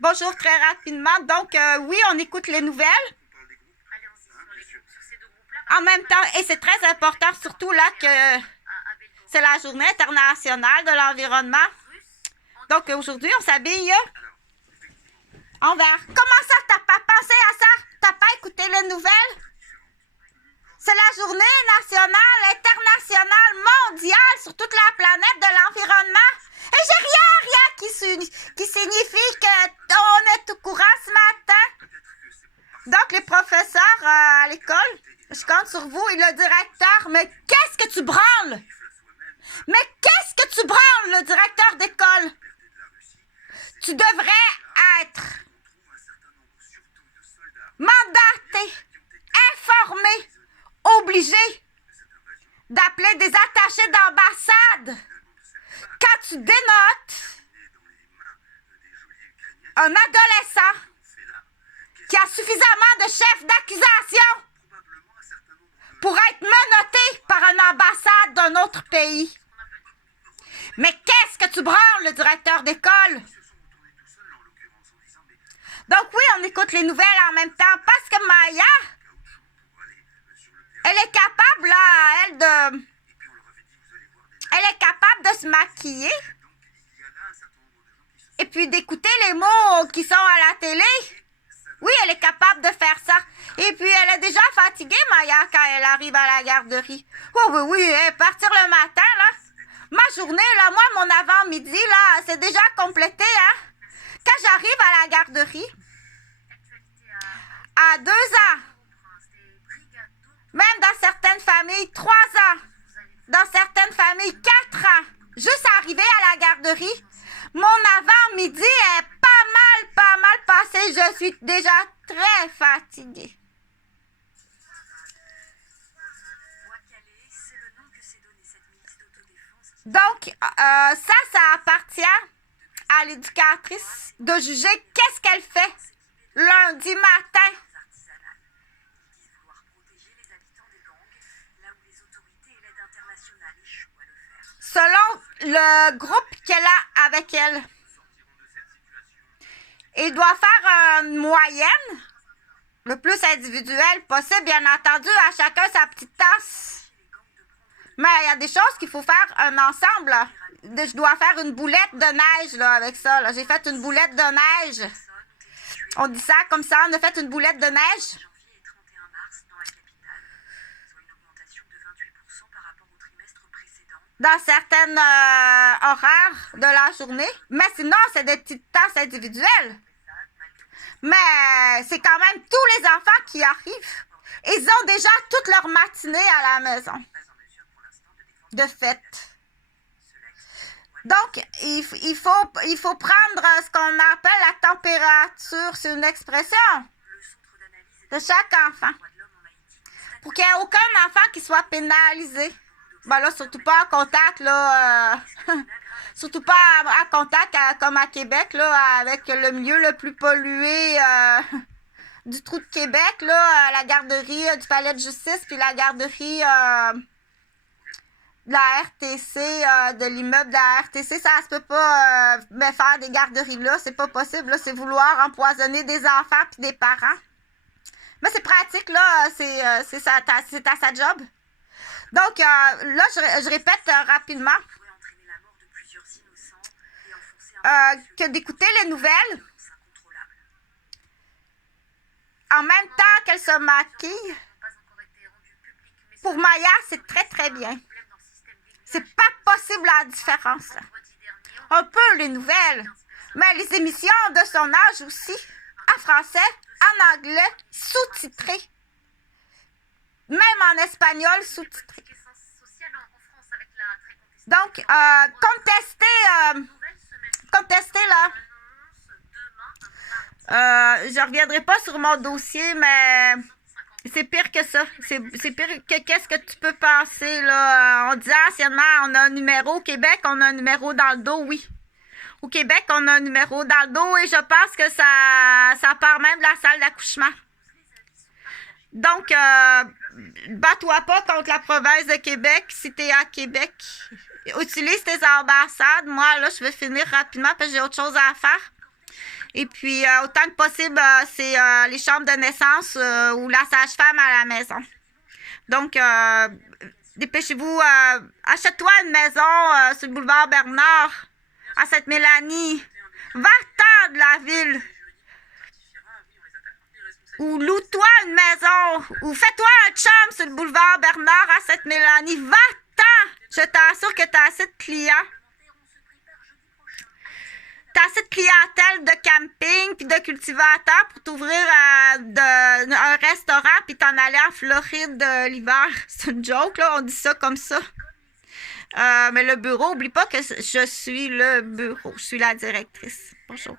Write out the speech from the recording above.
Bonjour, très rapidement. Donc, oui, on écoute les nouvelles. En même temps, et c'est très important, surtout là que c'est la journée internationale de l'environnement. Donc, aujourd'hui, on s'habille en vert. Comment ça, t'as pas pensé à ça? T'as pas écouté les nouvelles? C'est la journée nationale, internationale, mondiale sur toute la planète de l'environnement. Et j'ai rien qui signifie qu'on est au courant ce matin. Donc, les professeurs à l'école, je compte sur vous et le directeur. Mais qu'est-ce que tu branles? Mais qu'est-ce que tu branles, le directeur d'école? Tu devrais être mandaté, informé, obligé d'appeler des attachés d'ambassade quand tu dénotes un adolescent qui a suffisamment de chefs d'accusation pour être menotté par une ambassade d'un autre pays. Mais qu'est-ce que tu branles, le directeur d'école? Donc oui, on écoute les nouvelles en même temps parce que Maya, elle est capable, là, elle est capable de se maquiller et puis d'écouter les mots qui sont à la télé. Oui, elle est capable de faire ça. Et puis, elle est déjà fatiguée, Maya, quand elle arrive à la garderie. Oh oui, oui, partir le matin, là. Ma journée, là, moi, mon avant-midi, là, c'est déjà complété, hein. Quand j'arrive à la garderie, à 2 ans, même dans certaines familles, 3 ans, dans certaines familles, 4 ans, juste arrivé à la garderie, mon avant-midi est pas mal passé. Je suis déjà très fatiguée. Donc, ça appartient à l'éducatrice de juger qu'est-ce qu'elle fait lundi matin. Selon le groupe qu'elle a avec elle. Il doit faire une moyenne, le plus individuel possible, bien entendu, à chacun sa petite tasse. Mais il y a des choses qu'il faut faire un ensemble. Là. Je dois faire une boulette de neige là, avec ça. Là. J'ai fait une boulette de neige. On dit ça comme ça, on a fait une boulette de neige. Dans certaines horaires de la journée. Mais sinon, c'est des petites tasses individuelles. Mais c'est quand même tous les enfants qui arrivent. Ils ont déjà toute leur matinée à la maison. De fête. Donc, il faut prendre ce qu'on appelle la température, c'est une expression, de chaque enfant. Pour qu'il n'y ait aucun enfant qui soit pénalisé. Ben là, surtout pas en contact, là. Surtout pas à contact comme à Québec, là, avec le milieu le plus pollué du trou de Québec, là, la garderie du palais de justice, puis la garderie de la RTC, de l'immeuble de la RTC. Ça se peut pas mais faire des garderies là, c'est pas possible, là, c'est vouloir empoisonner des enfants puis des parents. Mais c'est pratique, là, c'est à sa job. Donc, là, je répète rapidement que d'écouter les nouvelles en même temps qu'elle se maquille, pour Maya, c'est très bien. C'est pas possible la différence. Là. Un peu les nouvelles, mais les émissions de son âge aussi, en français, en anglais, sous-titrées. Même en espagnol, sous-titré. Donc, contester là. Je reviendrai pas sur mon dossier, mais c'est pire que ça. C'est pire que qu'est-ce que tu peux penser, là. On disait anciennement, on a un numéro. Au Québec, on a un numéro dans le dos, oui. Au Québec, on a un numéro dans le dos et je pense que ça part même de la salle d'accouchement. Donc, bats-toi pas contre la province de Québec si tu es à Québec. Utilise tes ambassades. Moi, là, je vais finir rapidement parce que j'ai autre chose à faire. Et puis, autant que possible, c'est les chambres de naissance ou la sage-femme à la maison. Donc, dépêchez-vous, achète-toi une maison sur le boulevard Bernard, à Sainte-Mélanie. Va-t'en de la ville. Ou loue-toi une maison. Ou fais-toi un chum sur le boulevard Bernard à Sainte-Mélanie. Va-t'en. Je t'assure que tu as assez de clients. Tu as assez de clientèle de camping puis de cultivateurs pour t'ouvrir un restaurant puis t'en aller en Floride l'hiver. C'est une joke, là. On dit ça comme ça. Mais le bureau, oublie pas que je suis le bureau. Je suis la directrice. Bonjour.